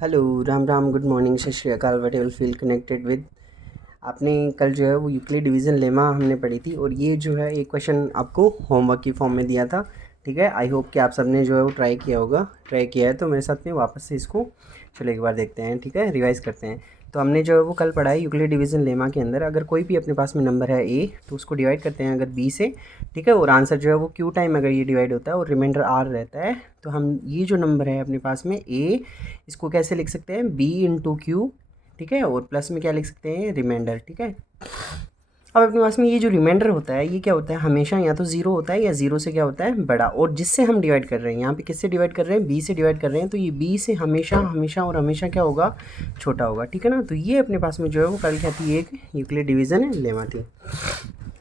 Hello, Ram Ram, good morning, सत श्री अकाल, what ever feel connected with. आपने कल जो है वो यूक्लिड डिवीज़न लेमा हमने पढ़ी थी और ये जो है एक क्वेश्चन आपको होमवर्क की फॉर्म में दिया था। ठीक है, आई होप कि आप सबने जो है वो ट्राई किया होगा। ट्राई किया है तो मेरे साथ में वापस से इसको चलो एक बार देखते हैं। ठीक है, रिवाइज़ करते हैं। तो हमने जो है वो कल पढ़ा है यूक्लिड डिवीज़न लेमा के अंदर अगर कोई भी अपने पास में नंबर है ए तो उसको डिवाइड करते हैं अगर बी से। ठीक है, और आंसर जो है वो क्यू टाइम अगर ये डिवाइड होता है और रिमाइंडर आर रहता है तो हम ये जो नंबर है अपने पास में ए, इसको कैसे लिख सकते हैं बी इंटू क्यू। ठीक है, और प्लस में क्या लिख सकते हैं रिमाइंडर। ठीक है, अब अपने पास में ये जो रिमाइंडर होता है ये क्या होता है, हमेशा या तो ज़ीरो होता है या ज़ीरो से क्या होता है बड़ा, और जिससे हम डिवाइड कर रहे हैं यहाँ पे किससे डिवाइड कर रहे हैं, बी से डिवाइड कर रहे हैं, तो ये बी से हमेशा हमेशा और हमेशा क्या होगा, छोटा होगा। ठीक है ना, तो ये अपने पास में जो है वो कल क्या थी, एक यूक्लिड डिवीज़न लेमा थी।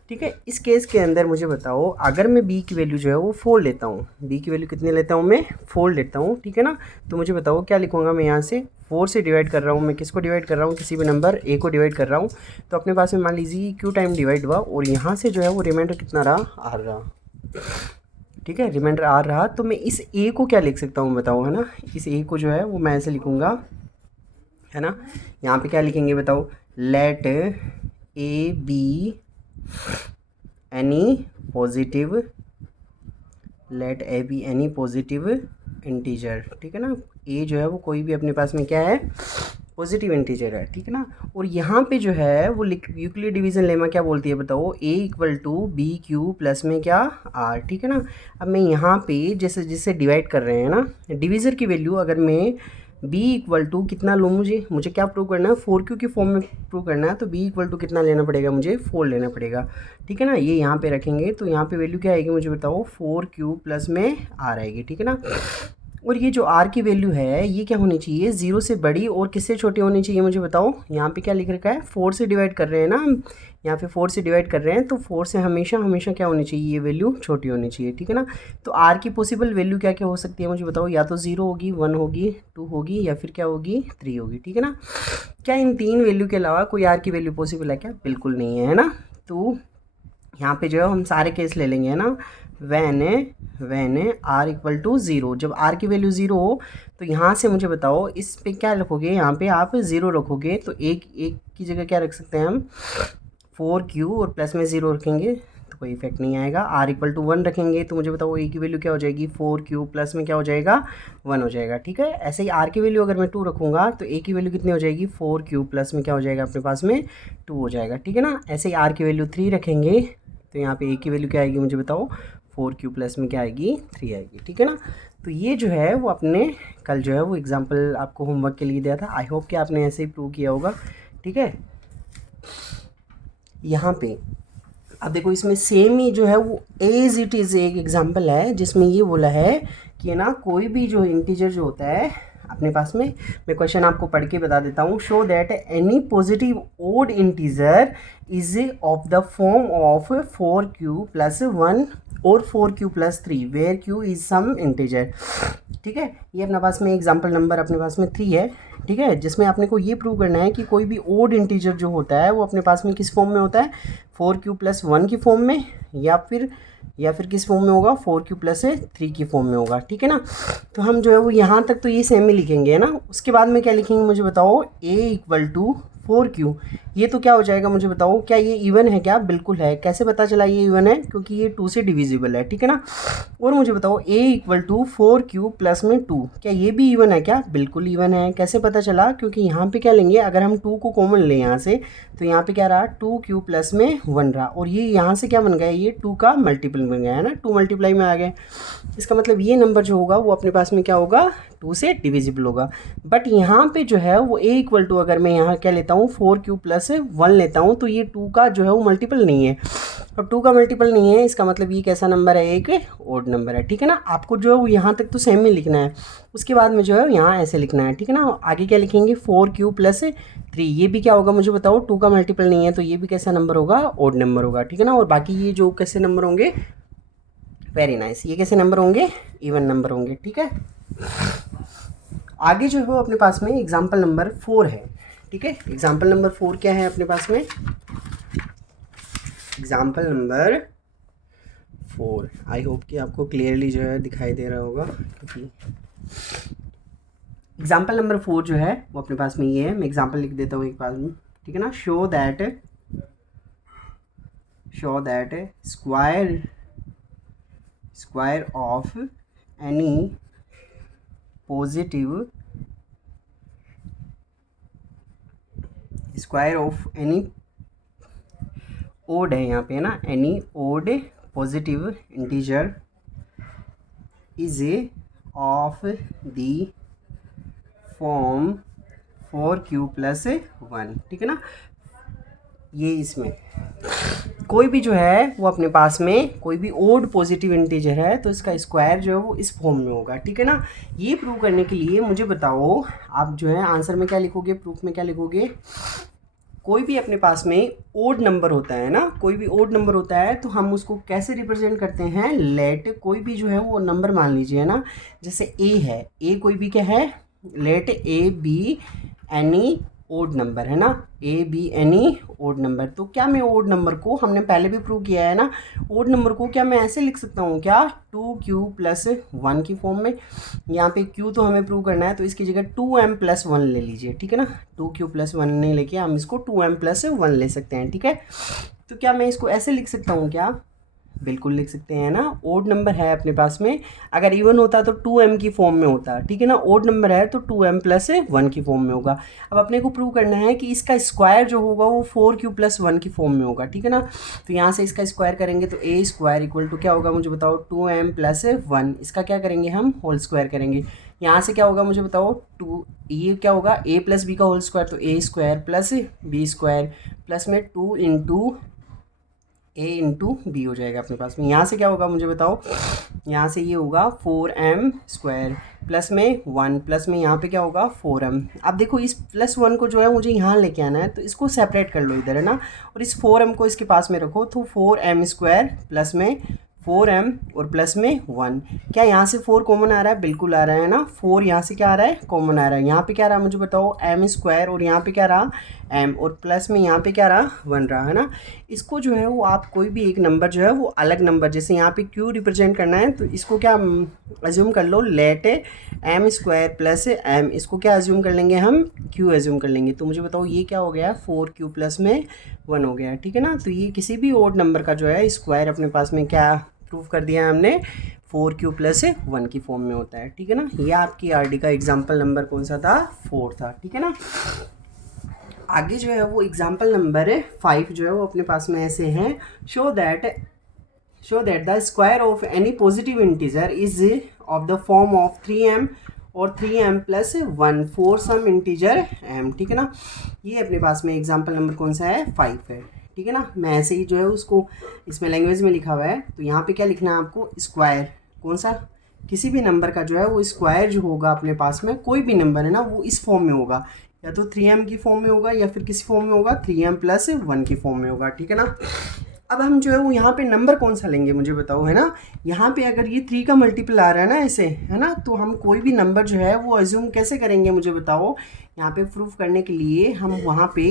ठीक है, इस केस के अंदर मुझे बताओ अगर मैं बी की वैल्यू जो है वो 4 लेता हूँ, बी की वैल्यू कितने लेता हूँ मैं 4 लेता हूँ। ठीक है ना, तो मुझे बताओ क्या लिखूँगा मैं यहाँ से, 4 से डिवाइड कर रहा हूँ, मैं किसको डिवाइड कर रहा हूँ, किसी भी नंबर ए को डिवाइड कर रहा हूँ। तो अपने पास में मान लीजिए क्यू टाइम डिवाइड हुआ और यहाँ से जो है वो रिमाइंडर कितना रहा, आर रहा। ठीक है, रिमाइंडर आर रहा, तो मैं इस ए को क्या लिख सकता हूँ बताओ, है ना, इस ए को जो है वो मैं ऐसे लिखूँगा, है ना। यहाँ पे क्या लिखेंगे बताओ, let A B any positive, let A B any positive integer. ठीक है ना, ए जो है वो कोई भी अपने पास में क्या है, पॉजिटिव इंटीजर है। ठीक है ना, और यहाँ पे जो है वो यूक्लिड डिवीजन लेमा क्या बोलती है बताओ, A equal to B Q plus में क्या आर। ठीक है ना, अब मैं यहाँ पे जैसे जिससे डिवाइड कर रहे हैं ना, डिवीज़र की वैल्यू अगर मैं b इक्वल टू कितना लूँ, मुझे क्या प्रूव करना है, 4q की फॉर्म में प्रूव करना है, तो b इक्वल टू कितना लेना पड़ेगा, मुझे 4 लेना पड़ेगा। ठीक है ना, ये यहाँ पे रखेंगे तो यहाँ पे वैल्यू क्या आएगी मुझे बताओ, 4q प्लस में r आएगी। ठीक है ना, और ये जो r की वैल्यू है ये क्या होनी चाहिए, 0 से बड़ी और किससे छोटी होनी चाहिए मुझे बताओ। यहाँ पे क्या लिख रखा है, 4 से डिवाइड कर रहे हैं ना हम, यहाँ पे 4 से डिवाइड कर रहे हैं तो 4 से हमेशा हमेशा क्या होनी चाहिए, ये वैल्यू छोटी होनी चाहिए। ठीक है ना, तो r की पॉसिबल वैल्यू क्या क्या हो सकती है मुझे बताओ, या तो 0 होगी, 1 होगी, 2 होगी, या फिर क्या होगी 3 होगी। ठीक है ना, क्या इन तीन वैल्यू के अलावा कोई r की वैल्यू पॉसिबल है क्या, बिल्कुल नहीं है, है ना। तो यहाँ पे जो है हम सारे केस ले लेंगे, है ना। When r equal to zero, जब आर की वैल्यू ज़ीरो हो तो यहाँ से मुझे बताओ इस पे क्या रखोगे, यहाँ पे आप ज़ीरो रखोगे तो एक एक की जगह क्या रख सकते हैं हम, 4q, और प्लस में ज़ीरो रखेंगे तो कोई इफेक्ट नहीं आएगा। आर इक्वल टू 1 रखेंगे तो मुझे बताओ ए की वैल्यू क्या हो जाएगी, 4q प्लस में क्या हो जाएगा, 1 हो जाएगा। ठीक है, ऐसे ही आर की वैल्यू अगर मैं 2 रखूँगा तो ए की वैल्यू कितनी हो जाएगी, 4q प्लस में क्या हो जाएगा अपने पास में 2 हो जाएगा। ठीक है ना, ऐसे ही आर की वैल्यू 3 रखेंगे तो यहाँ पे ए की वैल्यू क्या आएगी मुझे बताओ, 4q प्लस में क्या आएगी, 3 आएगी। ठीक है ना, तो ये जो है वो अपने कल जो है वो एग्जाम्पल आपको होमवर्क के लिए दिया था। आई होप कि आपने ऐसे ही प्रूव किया होगा। ठीक है, यहाँ पे अब देखो इसमें सेम ही जो है वो एज इट इज़ एक एग्जाम्पल है जिसमें ये बोला है कि ना कोई भी जो इंटीजर जो होता है अपने पास में, मैं क्वेश्चन आपको पढ़ के बता देता हूँ। Show that any positive odd integer is of the form of 4q plus 1 और 4q plus 3 where q is some integer. ठीक है, ये अपने पास में एग्जाम्पल नंबर अपने पास में 3 है। ठीक है, जिसमें आपने को ये प्रूव करना है कि कोई भी ओड इंटीजर जो होता है वो अपने पास में किस फॉर्म में होता है, 4q प्लस 1 की फॉर्म में, या फिर किस फॉर्म में होगा, 4q प्लस 3 की फॉर्म में होगा। ठीक है ना, तो हम जो है वो यहाँ तक तो ये सेम ही लिखेंगे, है ना। उसके बाद में क्या लिखेंगे मुझे बताओ, a इक्वल टू 4q, ये तो क्या हो जाएगा मुझे बताओ, क्या ये इवन है क्या, बिल्कुल है। कैसे पता चला ये इवन है, क्योंकि ये 2 से डिविजिबल है। ठीक है ना, और मुझे बताओ a equal to 4q plus में 2, क्या ये भी इवन है क्या, बिल्कुल इवन है। कैसे पता चला, क्योंकि यहाँ पे क्या लेंगे, अगर हम 2 को कॉमन लें यहाँ से तो यहाँ पे क्या रहा, 2q प्लस में 1 रहा, और ये यहाँ से क्या बन गया, ये 2 का मल्टीपल बन गया, है ना, 2 मल्टीप्लाई में आ गए। इसका मतलब ये नंबर जो होगा वो अपने पास में क्या होगा, 2 से डिविजिबल होगा। बट यहाँ पे जो है वो a इक्वल टू, अगर मैं यहाँ क्या लेता हूँ 4q प्लस 1 लेता हूँ तो ये 2 का जो है वो मल्टीपल नहीं है, और 2 का मल्टीपल नहीं है, इसका मतलब ये कैसा नंबर है, एक ओड नंबर है। ठीक है ना, आपको जो है वो यहाँ तक तो सेम ही लिखना है, उसके बाद में जो है यहाँ ऐसे लिखना है। ठीक है ना, आगे क्या लिखेंगे, 4q प्लस 3, ये भी क्या होगा मुझे बताओ, 2 का मल्टीपल नहीं है तो ये भी कैसा नंबर होगा, ओड नंबर होगा। ठीक है ना, और बाकी ये जो कैसे नंबर होंगे, वेरी नाइस, ये कैसे नंबर होंगे, इवन नंबर होंगे। ठीक है, आगे जो है वो अपने पास में एग्जाम्पल नंबर 4 है। ठीक है, एग्जाम्पल नंबर 4 क्या है अपने पास में, एग्जाम्पल नंबर 4, आई होप कि आपको क्लियरली जो है दिखाई दे रहा होगा, क्योंकि एग्जाम्पल नंबर 4 जो है वो अपने पास में ये है, मैं एग्जाम्पल लिख देता हूँ एक बार में, ठीक है ना। Show that square of any positive square of any odd है यहाँ पे, है ना, any odd positive integer is of the form 4q + 1, ठीक है ना। ये इसमें कोई भी जो है वो अपने पास में कोई भी ओड पॉजिटिव इंटीजर है तो इसका स्क्वायर जो है वो इस फॉर्म में होगा, ठीक है ना। ये प्रूव करने के लिए मुझे बताओ आप जो है आंसर में क्या लिखोगे, प्रूफ में क्या लिखोगे। कोई भी अपने पास में ओड नंबर होता है ना, कोई भी ओड नंबर होता है तो हम उसको कैसे रिप्रेजेंट करते हैं, लेट कोई भी जो है वो नंबर मान लीजिए, है ना। जैसे ए है, ए कोई भी क्या है, let A B any odd number, है ना, a B any odd number. तो क्या मैं ओड नंबर को, हमने पहले भी प्रूव किया है ना, ओड नंबर को क्या मैं ऐसे लिख सकता हूँ क्या, 2q + 1 की फॉर्म में। यहाँ पे q तो हमें प्रूव करना है तो इसकी जगह 2m + 1 ले लीजिए, ठीक है ना। 2q + 1 नहीं लेके हम इसको 2m + 1 ले सकते हैं, ठीक है। तो क्या मैं इसको ऐसे लिख सकता हूँ क्या, बिल्कुल लिख सकते हैं ना। ओड नंबर है अपने पास में, अगर इवन होता तो 2m की फॉर्म में होता, ठीक है ना। ओड नंबर है तो 2m + 1 की फॉर्म में होगा। अब अपने को प्रूव करना है कि इसका स्क्वायर जो होगा वो 4q + 1 की फॉर्म में होगा, ठीक है ना। तो यहाँ से इसका स्क्वायर करेंगे तो a² = क्या होगा मुझे बताओ, 2m + 1। इसका क्या करेंगे हम, होल स्क्वायर करेंगे। यहाँ से क्या होगा मुझे बताओ, ये क्या होगा, a + b का होल स्क्वायर तो a² + b² प्लस में 2 × a × b हो जाएगा अपने पास में। यहाँ से क्या होगा मुझे बताओ, यहाँ से ये होगा 4m² प्लस में 1 प्लस में यहाँ पे क्या होगा 4m। अब देखो इस +1 को जो है मुझे यहाँ लेके आना है तो इसको सेपरेट कर लो इधर, है ना, और इस 4m को इसके पास में रखो तो 4m² प्लस में 4m और प्लस में 1। क्या यहाँ से 4 कॉमन आ रहा है, बिल्कुल आ रहा है ना। 4 यहाँ से क्या आ रहा है, कॉमन आ रहा है। यहाँ पे क्या रहा मुझे बताओ, m² और यहाँ पे क्या रहा m और प्लस में यहाँ पे क्या रहा 1 रहा, है ना। इसको जो है वो आप कोई भी एक नंबर जो है वो अलग नंबर, जैसे यहाँ पे q रिप्रेजेंट करना है तो इसको क्या अज्यूम कर लो, लेट m² + m, इसको क्या अज्यूम कर लेंगे हम, q अज्यूम कर लेंगे। तो मुझे बताओ ये क्या हो गया, 4q + 1 हो गया, ठीक है ना। तो ये किसी भी ओड नंबर का जो है स्क्वायर अपने पास में क्या प्रूफ कर दिया है हमने, 4q + 1 की फॉर्म में होता है, ठीक है ना। ये आपकी आरडी का एग्जाम्पल नंबर कौन सा था, 4 था, ठीक है ना। आगे जो है वो एग्जाम्पल नंबर 5 जो है वो अपने पास में ऐसे हैं, show that the square of any positive integer is of the form of 3m और 3m + 1 for some integer m, ठीक है ना। ये अपने पास में एग्जाम्पल नंबर कौन सा है, 5 है, ठीक है ना। मैं ऐसे ही जो है उसको इसमें लैंग्वेज में लिखा हुआ है तो यहाँ पे क्या लिखना है आपको, स्क्वायर कौन सा, किसी भी नंबर का जो है वो स्क्वायर जो होगा अपने पास में, कोई भी नंबर है ना वो इस फॉर्म में होगा, या तो 3m की फॉर्म में होगा या फिर किसी फॉर्म में होगा 3m + 1 की फॉर्म में होगा, ठीक है ना। अब हम जो है वो यहाँ पे नंबर कौन सा लेंगे मुझे बताओ, है ना। यहाँ पे अगर ये 3 का मल्टीपल आ रहा है ना ऐसे, है ना, तो हम कोई भी नंबर जो है वो अज्यूम कैसे करेंगे मुझे बताओ। यहाँ पे प्रूफ करने के लिए हम वहाँ पे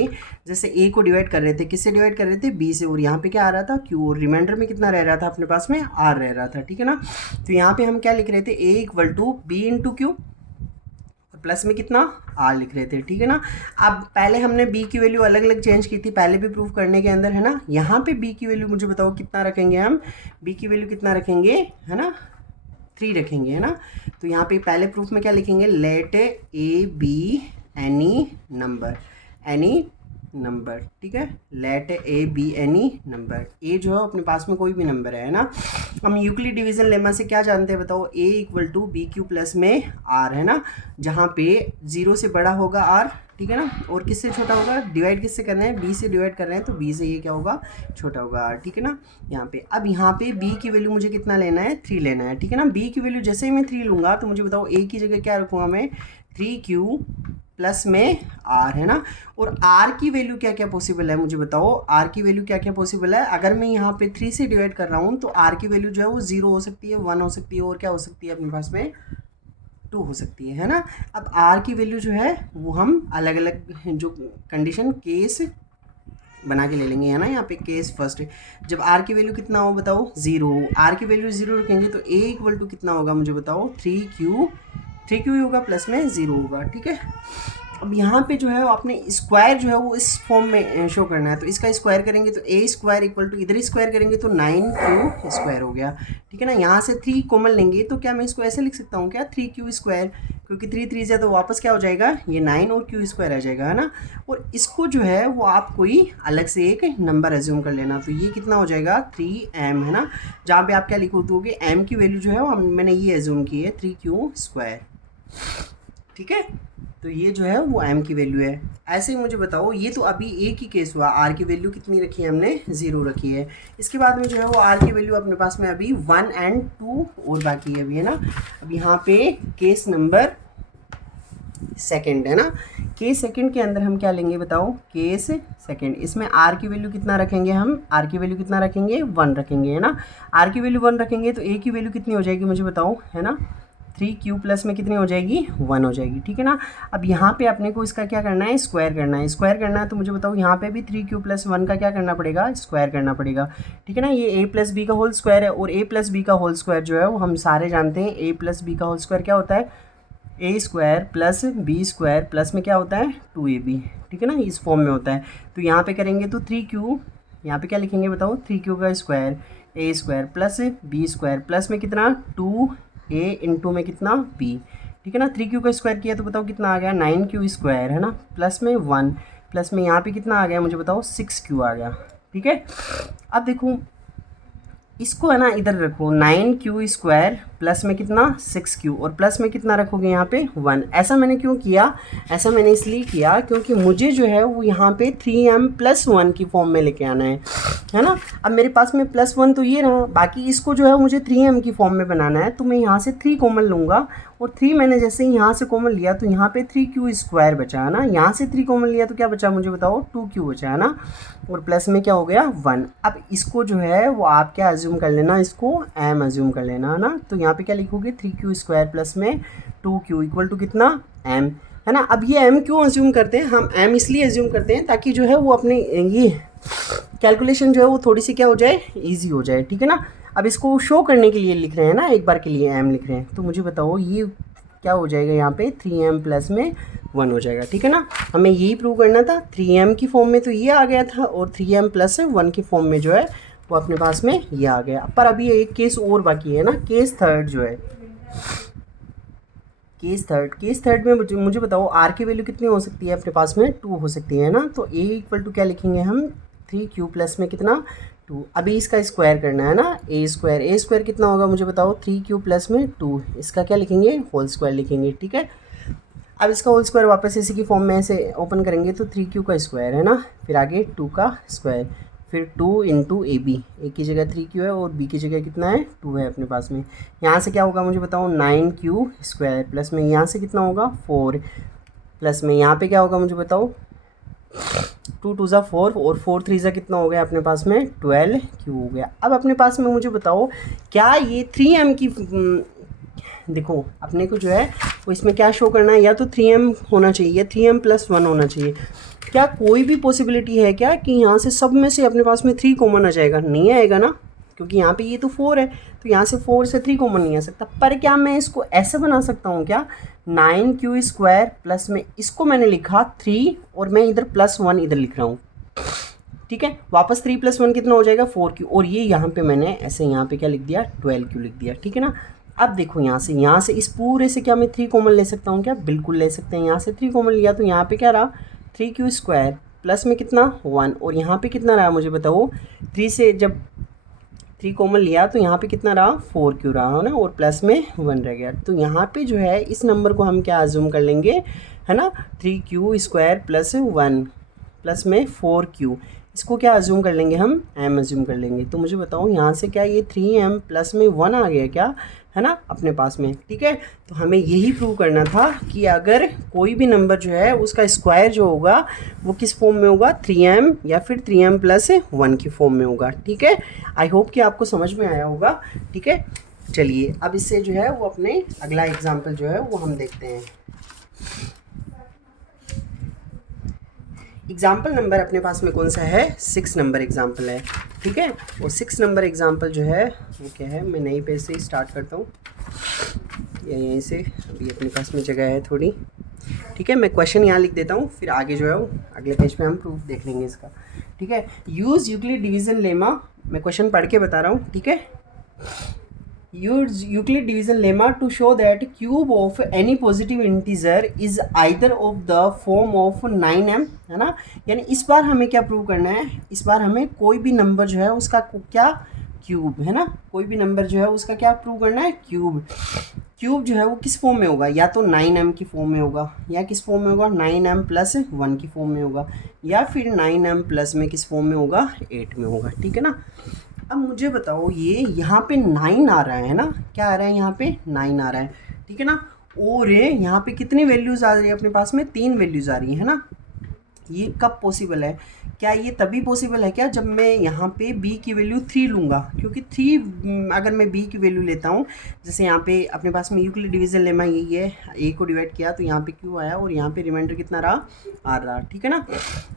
जैसे a को डिवाइड कर रहे थे, किससे डिवाइड कर रहे थे, b से, और यहाँ पे क्या आ रहा था q, और रिमाइंडर में कितना रह रहा था अपने पास में, r रह रहा था, ठीक है ना। तो यहाँ पे हम क्या लिख रहे थे, a = b × q, प्लस में कितना r लिख रहे थे, ठीक है ना। अब पहले हमने b की वैल्यू अलग अलग चेंज की थी पहले भी प्रूफ करने के अंदर, है ना। यहाँ पे b की वैल्यू मुझे बताओ कितना रखेंगे हम, b की वैल्यू कितना रखेंगे, है ना, 3 रखेंगे, है ना। तो यहाँ पे पहले प्रूफ में क्या लिखेंगे, let a b any number, ठीक है, let a b any number. a जो है अपने पास में कोई भी नंबर है ना। हम यूक्लिड डिवीजन लेमा से क्या जानते हैं बताओ, a = bq प्लस में r, है ना, जहाँ पे 0 से बड़ा होगा r, ठीक है ना, और किससे छोटा होगा, डिवाइड किससे कर रहे हैं, b से डिवाइड कर रहे हैं तो b से ये क्या होगा, छोटा होगा r, ठीक है ना। यहाँ पे अब यहाँ पे b की वैल्यू मुझे कितना लेना है, 3 लेना है, ठीक है ना। b की वैल्यू जैसे ही मैं 3 लूँगा तो मुझे बताओ a की जगह क्या रखूँगा मैं, 3q प्लस में r, है ना। और r की वैल्यू क्या क्या पॉसिबल है मुझे बताओ, r की वैल्यू क्या क्या पॉसिबल है। अगर मैं यहाँ पे 3 से डिवाइड कर रहा हूँ तो r की वैल्यू जो है वो 0 हो सकती है, 1 हो सकती है, और क्या हो सकती है अपने पास में, 2 हो सकती है ना। अब r की वैल्यू जो है वो हम अलग अलग जो कंडीशन केस बना के ले लेंगे, है ना। यहाँ पे केस फर्स्ट, जब r की वैल्यू कितना हो बताओ, 0, r की वैल्यू 0 रखेंगे तो a = कितना होगा मुझे बताओ, 3q 3q ही होगा, प्लस में 0 होगा, ठीक है। अब यहाँ पे जो है आपने स्क्वायर जो है वो इस फॉर्म में शो करना है, तो इसका स्क्वायर करेंगे तो a स्क्वायर इक्वल टू, इधर स्क्वायर करेंगे तो 9q स्क्वायर हो गया, ठीक है ना। यहाँ से 3 कॉमन लेंगे तो क्या मैं इसको ऐसे लिख सकता हूँ क्या, 3q स्क्वायर, क्योंकि 3 3 से तो वापस क्या हो जाएगा, ये 9 और q स्क्वायर आ जाएगा, है ना। और इसको जो है वो आप कोई अलग से एक नंबर एज्यूम कर लेना, तो ये कितना हो जाएगा 3m, है ना। जहाँ पे आप क्या लिखो दोगे, m की वैल्यू जो है वो मैंने ये एज्यूम की है 3q स्क्वायर, ठीक है। तो ये जो है वो m की वैल्यू है। ऐसे ही मुझे बताओ, ये तो अभी एक ही केस हुआ, r की वैल्यू कितनी रखी है हमने, 0 रखी है। इसके बाद में जो है वो r की वैल्यू अपने पास में अभी 1 और 2 और बाकी है अभी, है ना। अब यहाँ पे केस नंबर सेकंड है ना, केस सेकंड के अंदर हम क्या लेंगे बताओ, केस सेकंड, इसमें r की वैल्यू कितना रखेंगे हम, r की वैल्यू कितना रखेंगे, 1 रखेंगे, है ना। r की वैल्यू 1 रखेंगे तो a की वैल्यू कितनी हो जाएगी मुझे बताओ, है ना। 3q प्लस में कितनी हो जाएगी, 1 हो जाएगी, ठीक है ना। अब यहाँ पे अपने को इसका क्या करना है, स्क्वायर करना है। स्क्वायर करना है तो मुझे बताओ यहाँ पे भी 3q प्लस 1 का क्या करना पड़ेगा, स्क्वायर करना पड़ेगा, ठीक है ना। ये a प्लस बी का होल स्क्वायर है, और a प्लस बी का होल स्क्वायर जो है वो हम सारे जानते हैं, a प्लस बी का होल स्क्वायर क्या होता है, a square plus b square plus में क्या होता है 2ab, ठीक है ना, इस फॉर्म में होता है। तो यहाँ पे करेंगे तो 3q, यहाँ पे क्या लिखेंगे बताओ, 3q का square, a square plus b square plus में कितना 2a इंटू में कितना b, ठीक है ना। 3q का स्क्वायर किया तो बताओ कितना आ गया, 9q स्क्वायर, है ना, प्लस में 1, प्लस में यहाँ पे कितना आ गया मुझे बताओ 6q आ गया, ठीक है। अब देखो इसको है ना इधर रखो, 9q स्क्वायर प्लस में कितना 6q, और प्लस में कितना रखोगे यहाँ पे 1। ऐसा मैंने क्यों किया, ऐसा मैंने इसलिए किया क्योंकि मुझे जो है वो यहाँ पे 3m प्लस 1 की फॉर्म में लेके आना है ना। अब मेरे पास में प्लस 1 तो ये रहा, बाकी इसको जो है मुझे 3m की फॉर्म में बनाना है, तो मैं यहाँ से 3 कॉमन लूँगा, और 3 मैंने जैसे ही यहाँ से कॉमन लिया तो यहाँ पे 3q स्क्वायर बचा, है ना। यहाँ से 3 कॉमन लिया तो क्या बचा मुझे बताओ, 2q बचा, है ना, और प्लस में क्या हो गया 1। अब इसको जो है वो आप क्या एज्यूम कर लेना, इसको m एज्यूम कर लेना, है ना। तो यहाँ पे क्या लिखोगे, 3q स्क्वायर प्लस में 2q इक्वल टू कितना m, है ना। अब ये m क्यों एज्यूम करते हैं, हम m इसलिए एज्यूम करते हैं ताकि जो है वो अपने ये कैलकुलेशन जो है वो थोड़ी सी क्या हो जाए, ईजी हो जाए, ठीक है ना। अब इसको शो करने के लिए लिख रहे हैं ना, एक बार के लिए m लिख रहे हैं, तो मुझे बताओ ये क्या हो जाएगा, यहाँ पे 3m प्लस में 1 हो जाएगा, ठीक है ना। हमें यही प्रूव करना था, 3m की फॉर्म में तो ये आ गया था, और 3m प्लस 1 की फॉर्म में जो है वो अपने पास में ये आ गया। पर अभी एक केस और बाकी है ना, केस थर्ड जो है, केस थर्ड में मुझे बताओ r की वैल्यू कितनी हो सकती है अपने पास में, 2 हो सकती है ना। तो a इक्वल टू क्या लिखेंगे हम, 3q प्लस में कितना 2। अभी इसका स्क्वायर करना है ना, a स्क्वायर कितना होगा मुझे बताओ, 3q प्लस में 2, इसका क्या लिखेंगे, होल स्क्वायर लिखेंगे, ठीक है। अब इसका होल स्क्वायर वापस इसी की फॉर्म में ऐसे ओपन करेंगे तो 3q का स्क्वायर, है ना, फिर आगे 2 का स्क्वायर, फिर 2 इंटू ए बी, ए की जगह 3q है और b की जगह कितना है 2 है अपने पास में। यहाँ से क्या होगा मुझे बताओ, 9q स्क्वायर प्लस में यहाँ से कितना होगा 4, प्लस में यहाँ पे क्या होगा मुझे बताओ, 2 2 4 और 4 3 कितना हो गया अपने पास में 12q हो गया। अब अपने पास में मुझे बताओ क्या ये 3m की देखो अपने को जो है वो इसमें क्या शो करना है, या तो 3m होना चाहिए या 3m प्लस 1 होना चाहिए। क्या कोई भी पॉसिबिलिटी है क्या कि यहाँ से सब में से अपने पास में 3 कॉमन आ जाएगा, नहीं आएगा ना, क्योंकि यहाँ पे ये तो 4 है, तो यहाँ से 4 से 3 कॉमन नहीं आ सकता। पर क्या मैं इसको ऐसे बना सकता हूँ क्या, 9q स्क्वायर प्लस में इसको मैंने लिखा 3 और मैं इधर प्लस 1 इधर लिख रहा हूँ, ठीक है। वापस 3 प्लस 1 कितना हो जाएगा 4q, और ये यहाँ पे मैंने ऐसे यहाँ पे क्या लिख दिया 12q लिख दिया, ठीक है ना। अब देखो यहाँ से इस पूरे से क्या मैं 3 कॉमन ले सकता हूँ क्या, बिल्कुल ले सकते हैं। यहाँ से 3 कॉमन लिया तो यहाँ पे क्या रहा 3q स्क्वायर प्लस में कितना 1, और यहाँ पे कितना रहा मुझे बताओ, 3 से जब 3 कॉमन लिया तो यहाँ पे कितना रहा 4q रहा ना, और प्लस में 1 रह गया। तो यहाँ पे जो है इस नंबर को हम क्या अज्यूम कर लेंगे, है ना, 3q स्क्वायर प्लस 1 प्लस में 4q, इसको क्या अज्यूम कर लेंगे हम, m अज्यूम कर लेंगे। तो मुझे बताओ यहाँ से क्या ये 3m प्लस में 1 आ गया क्या, है ना, अपने पास में, ठीक है। तो हमें यही प्रूव करना था कि अगर कोई भी नंबर जो है उसका स्क्वायर जो होगा वो किस फॉर्म में होगा, 3m या फिर 3m प्लस 1 की फॉर्म में होगा, ठीक है। आई होप कि आपको समझ में आया होगा, ठीक है। चलिए अब इससे जो है वो अपने अगला एग्जाम्पल जो है वो हम देखते हैं। एग्जाम्पल नंबर अपने पास में कौन सा है, 6 नंबर एग्जाम्पल है, ठीक है। और 6 नंबर एग्जाम्पल जो है वो क्या है, मैं नई पेज से ही स्टार्ट करता हूँ, या यहीं से अब अभी अपने पास में जगह है थोड़ी, ठीक है। मैं क्वेश्चन यहाँ लिख देता हूँ, फिर आगे जो है वो अगले पेज पे हम प्रूफ देख लेंगे इसका, ठीक है। यूज़ यूक्लिड डिवीज़न लेमा, मैं क्वेश्चन पढ़ के बता रहा हूँ, ठीक है। Use Euclid division lemma to show that cube of any positive integer is either of the form of 9m, है ना। यानी इस बार हमें क्या प्रूव करना है, इस बार हमें कोई भी नंबर जो है उसका क्या क्यूब, है ना, कोई भी नंबर जो है उसका क्या प्रूव करना है, क्यूब। क्यूब जो है वो किस फॉर्म में होगा, या तो 9m की फॉर्म में होगा, या किस फॉर्म में होगा 9m+1 की फॉर्म में होगा, या फिर 9m+ में किस फॉर्म में होगा, 8 में होगा, ठीक है ना। अब मुझे बताओ ये यहाँ पे 9 आ रहा है ना, क्या आ रहा है यहाँ पे 9 आ रहा है, ठीक है ना। और यहाँ पे कितनी वैल्यूज़ आ रही है अपने पास में, 3 वैल्यूज़ आ रही है ना। ये कब पॉसिबल है, क्या ये तभी पॉसिबल है क्या जब मैं यहाँ पे b की वैल्यू 3 लूँगा, क्योंकि 3 अगर मैं b की वैल्यू लेता हूँ, जैसे यहाँ पे अपने पास में यूक्लिड डिवीजन लेमा यही है, a को डिवाइड किया तो यहाँ पे q आया और यहाँ पे रिमाइंडर कितना रहा, r रहा, ठीक है ना।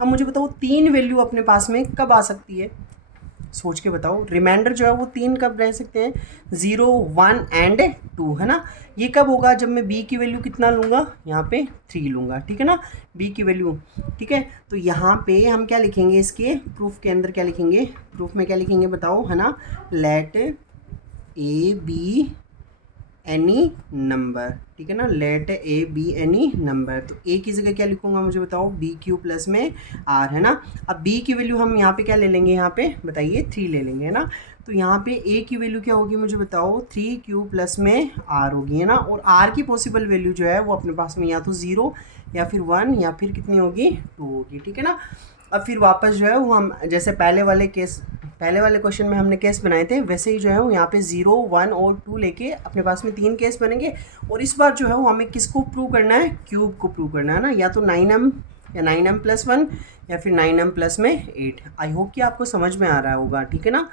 अब मुझे बताओ 3 वैल्यू अपने पास में कब आ सकती है, सोच के बताओ। रिमाइंडर जो है वो 3 कब रह सकते हैं, 0, 1 एंड 2, है ना। ये कब होगा, जब मैं b की वैल्यू कितना लूँगा, यहाँ पे 3 लूँगा, ठीक है ना, b की वैल्यू, ठीक है। तो यहाँ पे हम क्या लिखेंगे, इसके प्रूफ के अंदर क्या लिखेंगे, प्रूफ में क्या लिखेंगे बताओ, है ना, let A B any number, ठीक है ना, let A B any number. तो a की जगह क्या लिखूंगा मुझे बताओ, BQ प्लस में r, है ना। अब b की वैल्यू हम यहाँ पे क्या ले लेंगे, यहाँ पे बताइए 3 ले लेंगे, है ना। तो यहाँ पे a की वैल्यू क्या होगी मुझे बताओ, 3Q प्लस में r होगी, है ना। और r की पॉसिबल वैल्यू जो है वो अपने पास में या तो 0 या फिर 1 या फिर कितनी होगी, 2 होगी, ठीक है ना। अब फिर वापस जो है वो हम जैसे पहले वाले क्वेश्चन में हमने केस बनाए थे, वैसे ही जो है वो यहाँ पे 0, 1 और 2 लेके अपने पास में 3 केस बनेंगे। और इस बार जो है वो हमें किसको प्रूव करना है, क्यूब को प्रूव करना है ना, या तो 9m या 9m+1 या फिर 9m+ में 8। आई होप कि आपको समझ में आ रहा होगा, ठीक है ना।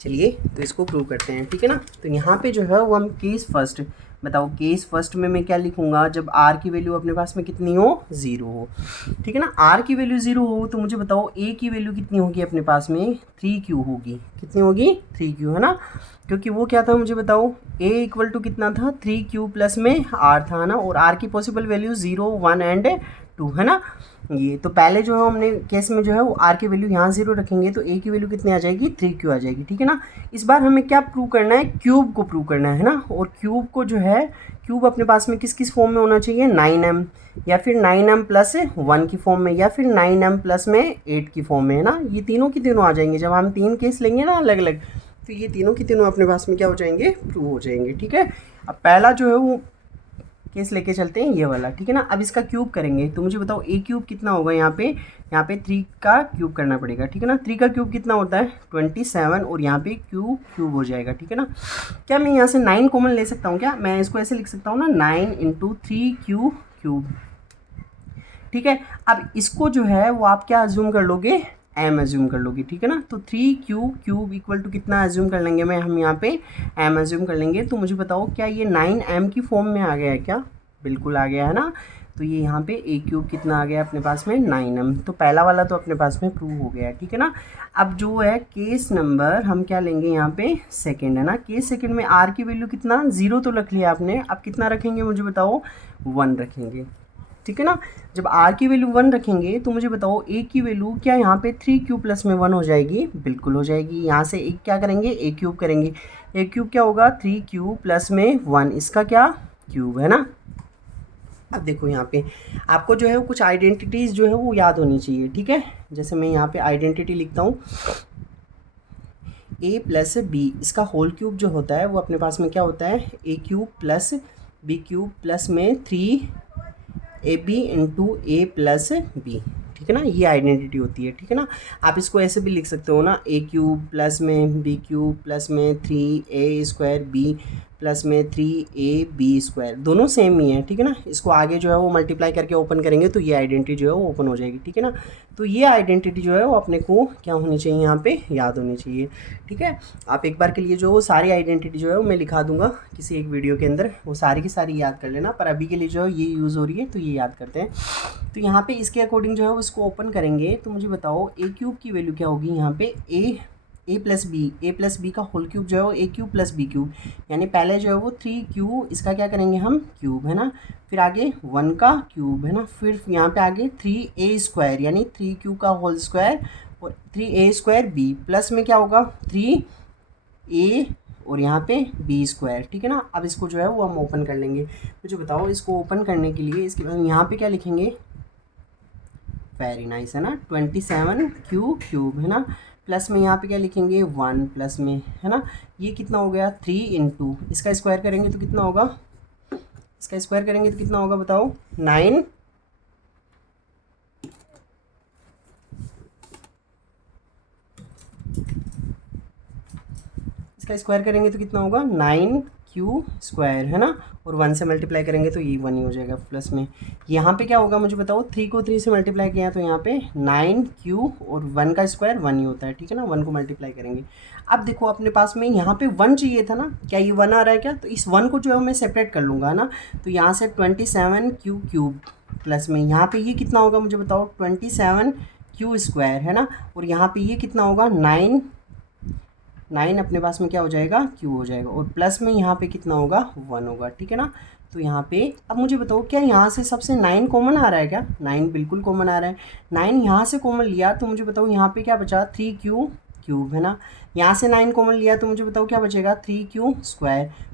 चलिए तो इसको प्रूव करते हैं, ठीक है ना। तो यहाँ पे जो है वो हम केस फर्स्ट, बताओ केस फर्स्ट में मैं क्या लिखूंगा, जब r की वैल्यू अपने पास में कितनी हो, 0 हो, ठीक है ना। r की वैल्यू 0 हो तो मुझे बताओ a की वैल्यू कितनी होगी अपने पास में, 3Q होगी, कितनी होगी, 3Q, है ना। क्योंकि वो क्या था मुझे बताओ, a इक्वल टू कितना था, 3Q प्लस में r था ना, और r की पॉसिबल वैल्यू 0, 1 एंड 2, है ना। ये तो पहले जो है हमने केस में जो है वो r की वैल्यू यहाँ 0 रखेंगे तो a की वैल्यू कितनी आ जाएगी, 3Q आ जाएगी, ठीक है ना। इस बार हमें क्या प्रूव करना है, क्यूब को प्रूव करना है ना। और क्यूब को जो है, क्यूब अपने पास में किस किस फॉर्म में होना चाहिए, 9m या फिर 9m+1 की फॉर्म में, या फिर 9m+ में 8 की फॉर्म में, है ना। ये तीनों की तीनों आ जाएंगे, जब हम 3 केस लेंगे ना अलग अलग, तो ये तीनों की तीनों अपने पास में क्या हो जाएंगे, प्रूव हो जाएंगे, ठीक है। अब पहला जो है वो केस लेके चलते हैं ये वाला, ठीक है ना। अब इसका क्यूब करेंगे तो मुझे बताओ a क्यूब कितना होगा, यहाँ पे 3 का क्यूब करना पड़ेगा, ठीक है ना। 3 का क्यूब कितना होता है, 27, और यहाँ पे क्यूब हो जाएगा, ठीक है ना। क्या मैं यहाँ से 9 कॉमन ले सकता हूँ, क्या मैं इसको ऐसे लिख सकता हूँ ना, 9 × 3Q क्यूब, ठीक है। अब इसको जो है वो आप क्या अज्यूम कर लोगे, m अज्यूम कर लोगे, ठीक है ना। तो 3Q क्यूब इक्वल टू कितना अज्यूम कर लेंगे, मैं हम यहाँ पे m अज्यूम कर लेंगे। तो मुझे बताओ क्या ये 9m की फॉर्म में आ गया है क्या, बिल्कुल आ गया है ना। तो ये यहाँ पे a क्यूब कितना आ गया अपने पास में, 9m। तो पहला वाला तो अपने पास में प्रूव हो गया है, ठीक है ना। अब जो है केस नंबर हम क्या लेंगे यहाँ पे, सेकेंड, है ना। केस सेकेंड में r की वैल्यू कितना, 0 तो रख लिया आपने, अब कितना रखेंगे मुझे बताओ, 1 रखेंगे, ठीक है ना। जब r की वैल्यू 1 रखेंगे तो मुझे बताओ a की वैल्यू क्या यहाँ पे 3Q प्लस में 1 हो जाएगी, बिल्कुल हो जाएगी। यहाँ से एक क्या करेंगे, a क्यूब करेंगे, a क्यूब क्या होगा, 3Q प्लस में 1, इसका क्या क्यूब, है ना। अब देखो यहाँ पे आपको जो है वो कुछ आइडेंटिटीज़ जो है वो याद होनी चाहिए, ठीक है। जैसे मैं यहाँ पे आइडेंटिटी लिखता हूँ, a प्लस b, इसका होल क्यूब जो होता है वो अपने पास में क्या होता है, a cube plus b cube plus में 3ab × a प्लस b, ठीक है ना। ये आइडेंटिटी होती है, ठीक है ना। आप इसको ऐसे भी लिख सकते हो ना, a क्यूब प्लस में b क्यूब प्लस में 3a² b प्लस में 3ab², दोनों सेम ही है, ठीक है ना। इसको आगे जो है वो मल्टीप्लाई करके ओपन करेंगे तो ये आइडेंटिटी जो है वो ओपन हो जाएगी, ठीक है ना। तो ये आइडेंटिटी जो है वो अपने को क्या होनी चाहिए, यहाँ पे याद होनी चाहिए, ठीक है। आप एक बार के लिए जो सारी आइडेंटिटी जो है वो मैं लिखा दूंगा किसी एक वीडियो के अंदर, वो सारी की सारी याद कर लेना, पर अभी के लिए जो है ये यूज़ हो रही है तो ये याद करते हैं। तो यहाँ पे इसके अकॉर्डिंग जो है वो इसको ओपन करेंगे तो मुझे बताओ a क्यूब की वैल्यू क्या होगी, यहाँ पे a ए प्लस बी का होल क्यूब जो है वो ए क्यूब प्लस बी क्यूब, यानी पहले जो है वो 3 क्यू, इसका क्या करेंगे हम क्यूब, है ना, फिर आगे 1 का क्यूब, है ना, फिर यहाँ पे आगे 3a² यानी 3 क्यू का होल स्क्वायर और 3a² बी, प्लस में क्या होगा 3a और यहाँ पे b², ठीक है ना। अब इसको जो है वो हम ओपन कर लेंगे। मुझे बताओ इसको ओपन करने के लिए इसके बाद यहाँ पे क्या लिखेंगे, वेरी नाइस, है ना, 27 क्यूब, है ना, प्लस में यहाँ पे क्या लिखेंगे 1 प्लस में, है ना, ये कितना हो गया 3 इंटू, इसका स्क्वायर करेंगे तो कितना होगा, इसका स्क्वायर करेंगे तो कितना होगा बताओ 9, इसका स्क्वायर करेंगे तो कितना होगा 9 क्यू², है ना, और 1 से मल्टीप्लाई करेंगे तो ये 1 ही हो जाएगा, प्लस में यहाँ पे क्या होगा मुझे बताओ, 3 को 3 से मल्टीप्लाई किया तो यहाँ पे 9 क्यू और 1 का स्क्वायर 1 ही होता है, ठीक है ना, 1 को मल्टीप्लाई करेंगे। अब देखो अपने पास में यहाँ पे 1 चाहिए था ना, क्या ये 1 आ रहा है क्या, तो इस 1 को जो है मैं सेपरेट कर लूँगा ना, तो यहाँ से 27 क्यू प्लस में यहाँ पे ये कितना होगा मुझे बताओ 27 क्यू², है ना, और यहाँ पे ये कितना होगा 9 अपने पास में क्या हो जाएगा क्यू हो जाएगा, और प्लस में यहाँ पे कितना होगा 1 होगा, ठीक है ना। तो यहाँ पे अब मुझे बताओ क्या यहाँ से सबसे 9 कॉमन आ रहा है क्या, 9 बिल्कुल कॉमन आ रहा है, 9 यहाँ से कॉमन लिया तो मुझे बताओ यहाँ पे क्या बचा 3 क्यू, है ना, यहाँ से 9 कॉमन लिया तो मुझे बताओ क्या बचेगा 3 क्यू²,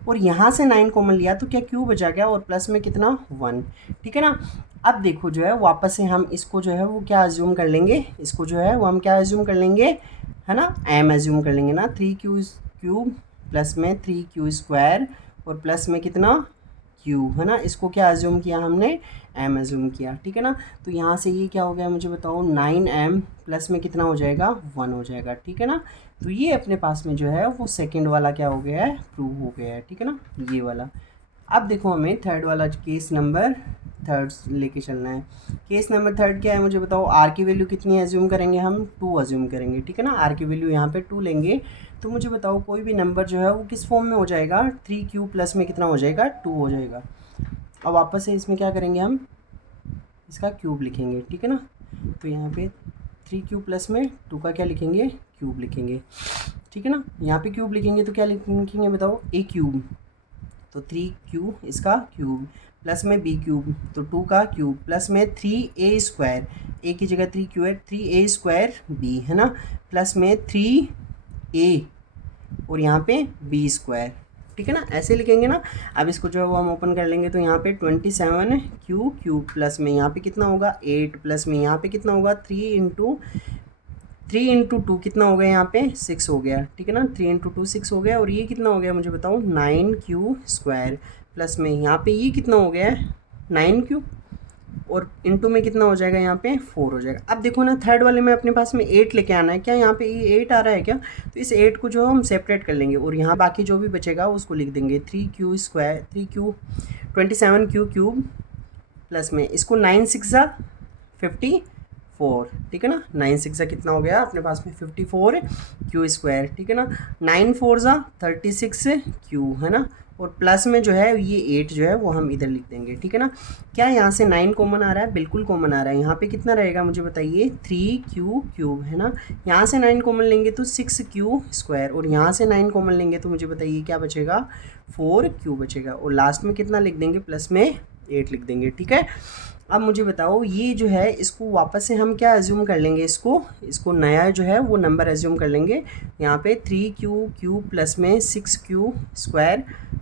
और यहाँ से 9 कॉमन लिया तो क्या क्यू बचा गया, और प्लस में कितना 1, ठीक है ना। अब देखो जो है वापस से हम इसको जो है वो क्या एज्यूम कर लेंगे, इसको जो है वो हम क्या एज्यूम कर लेंगे, है ना, एम एज्यूम कर लेंगे ना, 3 क्यू प्लस में 3 क्यू² और प्लस में कितना क्यू, है ना, इसको क्या एज्यूम किया हमने एम एज्यूम किया, ठीक है ना। तो यहाँ से ये क्या हो गया मुझे बताओ 9m प्लस में कितना हो जाएगा 1 हो जाएगा, ठीक है ना। तो ये अपने पास में जो है वो सेकेंड वाला क्या हो गया है प्रूव हो गया है, ठीक है ना, ये वाला। अब देखो हमें थर्ड वाला केस नंबर थर्ड लेके चलना है। केस नंबर थर्ड क्या है मुझे बताओ, आर की वैल्यू कितनी एज्यूम करेंगे हम 2 एज्यूम करेंगे, ठीक है ना, आर की वैल्यू यहाँ पे 2 लेंगे। तो मुझे बताओ कोई भी नंबर जो है वो किस फॉर्म में हो जाएगा 3 क्यू प्लस में कितना हो जाएगा 2 हो जाएगा। अब वापस से इसमें क्या करेंगे हम इसका क्यूब लिखेंगे, ठीक है ना। तो यहाँ पे 3 क्यू प्लस में 2 का क्या लिखेंगे क्यूब लिखेंगे, ठीक है ना। यहाँ पे क्यूब लिखेंगे तो क्या लिखेंगे बताओ ए क्यूब, तो 3 क्यू इसका क्यूब प्लस में बी क्यूब तो 2 का क्यूब प्लस में 3a², ए की जगह 3 क्यू है 3a² बी, है ना, प्लस में 3a और यहाँ पे b², ठीक है ना, ऐसे लिखेंगे ना। अब इसको जो है वो हम ओपन कर लेंगे तो यहाँ पे 27 क्यू प्लस में यहाँ पे कितना होगा 8 प्लस में यहाँ पे कितना होगा 3 इंटू 2 कितना हो गया यहाँ पे 6 हो गया, ठीक है ना, 3 इंटू 2 6 हो गया, और ये कितना हो गया मुझे बताओ 9 क्यू² प्लस में यहाँ पे ये कितना हो गया 9 क्यू और इंटू में कितना हो जाएगा यहाँ पे 4 हो जाएगा। अब देखो ना थर्ड वाले में अपने पास में 8 लेके आना है, क्या यहाँ पे ये 8 आ रहा है क्या, तो इस 8 को जो हम सेपरेट कर लेंगे और यहाँ बाकी जो भी बचेगा उसको लिख देंगे 27 क्यू प्लस में इसको 9 6 54, ठीक है ना, 9 6 कितना हो गया अपने पास में 54 क्यू², ठीक है ना, 9 4 36 क्यू, है ना, और प्लस में जो है ये 8 जो है वो हम इधर लिख देंगे, ठीक है ना। क्या यहाँ से 9 कॉमन आ रहा है, बिल्कुल कॉमन आ रहा है, यहाँ पे कितना रहेगा मुझे बताइए 3 क्यू, है ना, यहाँ से 9 कॉमन लेंगे तो 6 क्यू² और यहाँ से 9 कॉमन लेंगे तो मुझे बताइए क्या बचेगा 4 क्यू बचेगा, और लास्ट में कितना लिख देंगे प्लस में 8 लिख देंगे, ठीक है। अब मुझे बताओ ये जो है इसको वापस से हम क्या एज्यूम कर लेंगे, इसको नया जो है वो नंबर एज्यूम कर लेंगे। यहाँ पे 3 क्यू प्लस में 6 क्यू²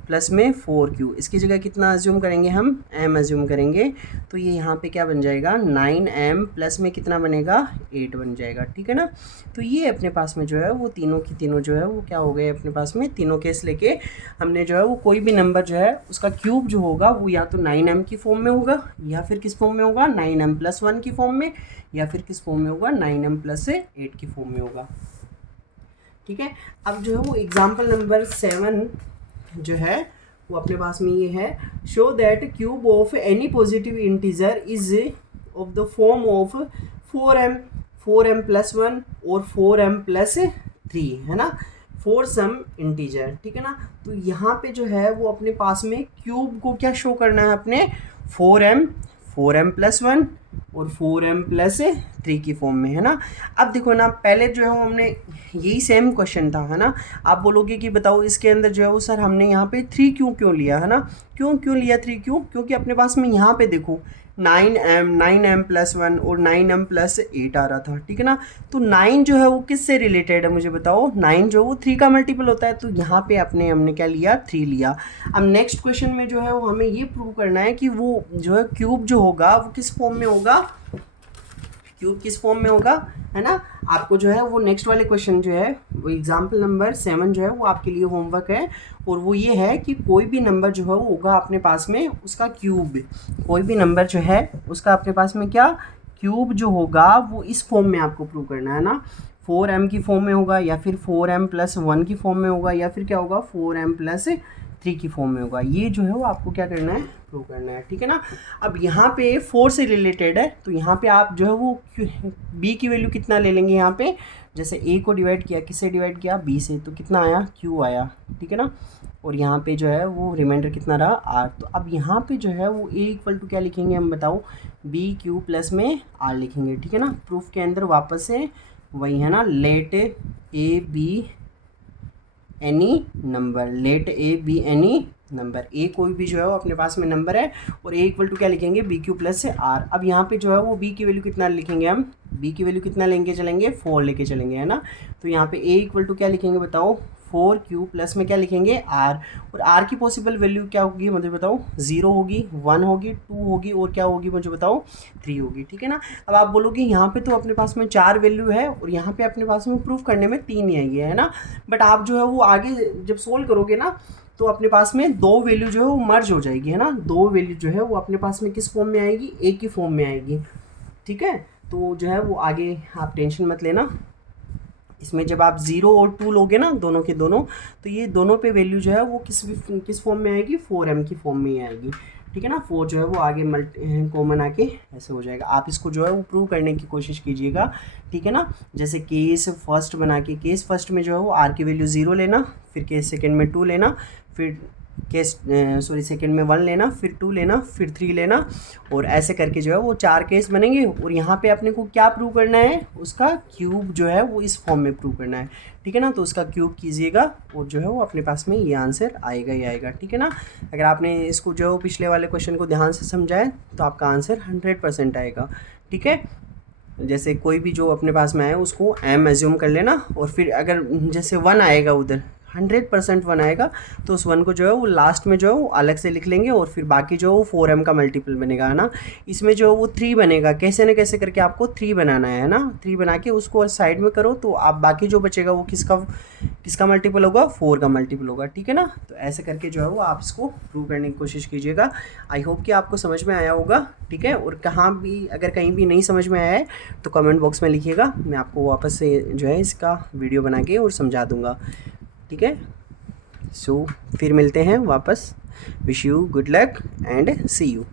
प्लस में 4 क्यू, इसकी जगह कितना एज्यूम करेंगे हम m एज्यूम करेंगे, तो ये यहाँ पे क्या बन जाएगा 9m प्लस में कितना बनेगा 8 बन जाएगा, ठीक है ना। तो ये अपने पास में जो है वो तीनों की तीनों जो है वो क्या हो गए अपने पास में, तीनों केस लेके हमने जो है वो कोई भी नंबर जो है उसका क्यूब जो होगा वो या तो 9m की फॉर्म में होगा या फिर किस फॉर्म में होगा 9m+1 की फॉर्म में, या फिर किस फॉर्म में होगा 9m+8 की फॉर्म में होगा, ठीक है। अब जो है वो एग्जाम्पल नंबर 7 जो है वो अपने पास में ये है, show that cube of any positive integer is of the form of 4m+1 और 4m+3, है ना, फॉर सम इंटीजर, ठीक है ना। तो यहाँ पे जो है वो अपने पास में क्यूब को क्या शो करना है अपने 4m+1 और 4m+3 की फॉर्म में, है ना। अब देखो ना, पहले जो है वो हमने यही सेम क्वेश्चन था, है ना। आप बोलोगे कि बताओ इसके अंदर जो है वो सर हमने यहाँ पे 3 क्यों लिया, है ना। क्यों लिया 3 क्योंकि अपने पास में यहाँ पे देखो 9m+1 और 9m+8 आ रहा था, ठीक है ना। तो 9 जो है वो किससे रिलेटेड है मुझे बताओ, 9 जो वो 3 का मल्टीपल होता है, तो यहाँ पे हमने क्या लिया, 3 लिया। अब नेक्स्ट क्वेश्चन में जो है वो हमें ये प्रूव करना है कि वो जो है क्यूब जो होगा वो किस फॉर्म में होगा, क्यूब किस फॉर्म में होगा, है ना। आपको जो है वो नेक्स्ट वाले क्वेश्चन जो है वो एग्जाम्पल नंबर 7 जो है वो आपके लिए होमवर्क है, और वो ये है कि कोई भी नंबर जो है वो होगा अपने पास में उसका क्यूब, कोई भी नंबर जो है उसका अपने पास में क्या क्यूब जो होगा वो इस फॉर्म में आपको प्रूव करना है ना। 4m की फॉर्म में होगा, या फिर 4m+1 की फॉर्म में होगा, या फिर क्या होगा 4m+3 की फॉर्म में होगा। ये जो है वो आपको क्या करना है, प्रूव करना है, ठीक है ना। अब यहाँ पे 4 से रिलेटेड है, तो यहाँ पे आप जो है वो b की वैल्यू कितना ले लेंगे, यहाँ पे जैसे a को डिवाइड किया, किससे डिवाइड किया, b से, तो कितना आया, q आया, ठीक है ना। और यहाँ पे जो है वो रिमाइंडर कितना रहा, r। तो अब यहाँ पे जो है वो a इक्वल टू क्या लिखेंगे हम बताओ, bq प्लस में r लिखेंगे, ठीक है ना। प्रूफ के अंदर वापस से वही है ना, let A B any number, let A B any number, A कोई भी जो है वो अपने पास में नंबर है, और ए इक्वल टू क्या लिखेंगे, बी क्यू प्लस से आर। अब यहाँ पे जो है वो बी की वैल्यू कितना लिखेंगे हम, बी की वैल्यू कितना लेंगे चलेंगे, 4 लेके चलेंगे, है ना। तो यहाँ पे ए इक्वल टू क्या लिखेंगे बताओ, 4q प्लस में क्या लिखेंगे r, और r की पॉसिबल वैल्यू क्या होगी मुझे बताओ, 0 होगी, 1 होगी, 2 होगी, और क्या होगी मुझे बताओ, 3 होगी, ठीक है ना। अब आप बोलोगे यहाँ पे तो अपने पास में 4 वैल्यू है, और यहाँ पे अपने पास में प्रूफ करने में 3 ही आई है ना। बट आप जो है वो आगे जब सोल्व करोगे ना, तो अपने पास में 2 वैल्यू जो है वो मर्ज हो जाएगी, है ना। 2 वैल्यू जो है वो अपने पास में किस फॉर्म में आएगी, एक ही फॉर्म में आएगी, ठीक है। तो जो है वो आगे आप टेंशन मत लेना, इसमें जब आप 0 और 2 लोगे ना दोनों के दोनों, तो ये दोनों पे वैल्यू जो है वो किस फॉर्म में आएगी, 4m की फॉर्म में ही आएगी, ठीक है ना। 4 जो है वो आगे कॉमन आके ऐसे हो जाएगा। आप इसको जो है वो प्रूव करने की कोशिश कीजिएगा, ठीक है ना। जैसे केस फर्स्ट बना के, केस फर्स्ट में जो है वो r की वैल्यू 0 लेना, फिर केस सेकेंड में 2 लेना, फिर केस सेकेंड में 1 लेना, फिर 2 लेना, फिर 3 लेना, और ऐसे करके जो है वो 4 केस बनेंगे। और यहाँ पे अपने को क्या प्रूव करना है, उसका क्यूब जो है वो इस फॉर्म में प्रूव करना है, ठीक है ना। तो उसका क्यूब कीजिएगा और जो है वो अपने पास में ये आंसर आएगा ही आएगा, ठीक है ना। अगर आपने इसको जो पिछले वाले क्वेश्चन को ध्यान से समझा है तो आपका आंसर 100% आएगा, ठीक है। जैसे कोई भी जो अपने पास में आए उसको m एज्यूम कर लेना, और फिर अगर जैसे 1 आएगा उधर 100% 1 आएगा, तो उस 1 को जो है वो लास्ट में जो है वो अलग से लिख लेंगे, और फिर बाकी जो है वो 4m का मल्टीपल बनेगा, है ना। इसमें जो वो 3 बनेगा, कैसे न कैसे करके आपको 3 बनाना है ना। 3 बना के उसको साइड में करो, तो आप बाकी जो बचेगा वो किसका मल्टीपल होगा, 4 का मल्टीपल होगा, ठीक है ना। तो ऐसे करके जो है वो आप इसको प्रूव करने की कोशिश कीजिएगा। आई होप कि आपको समझ में आया होगा, ठीक है। और अगर कहीं भी नहीं समझ में आया है तो कमेंट बॉक्स में लिखिएगा, मैं आपको वापस से जो है इसका वीडियो बना के और समझा दूँगा, ठीक है। सो फिर मिलते हैं वापस। Wish you good luck and see you.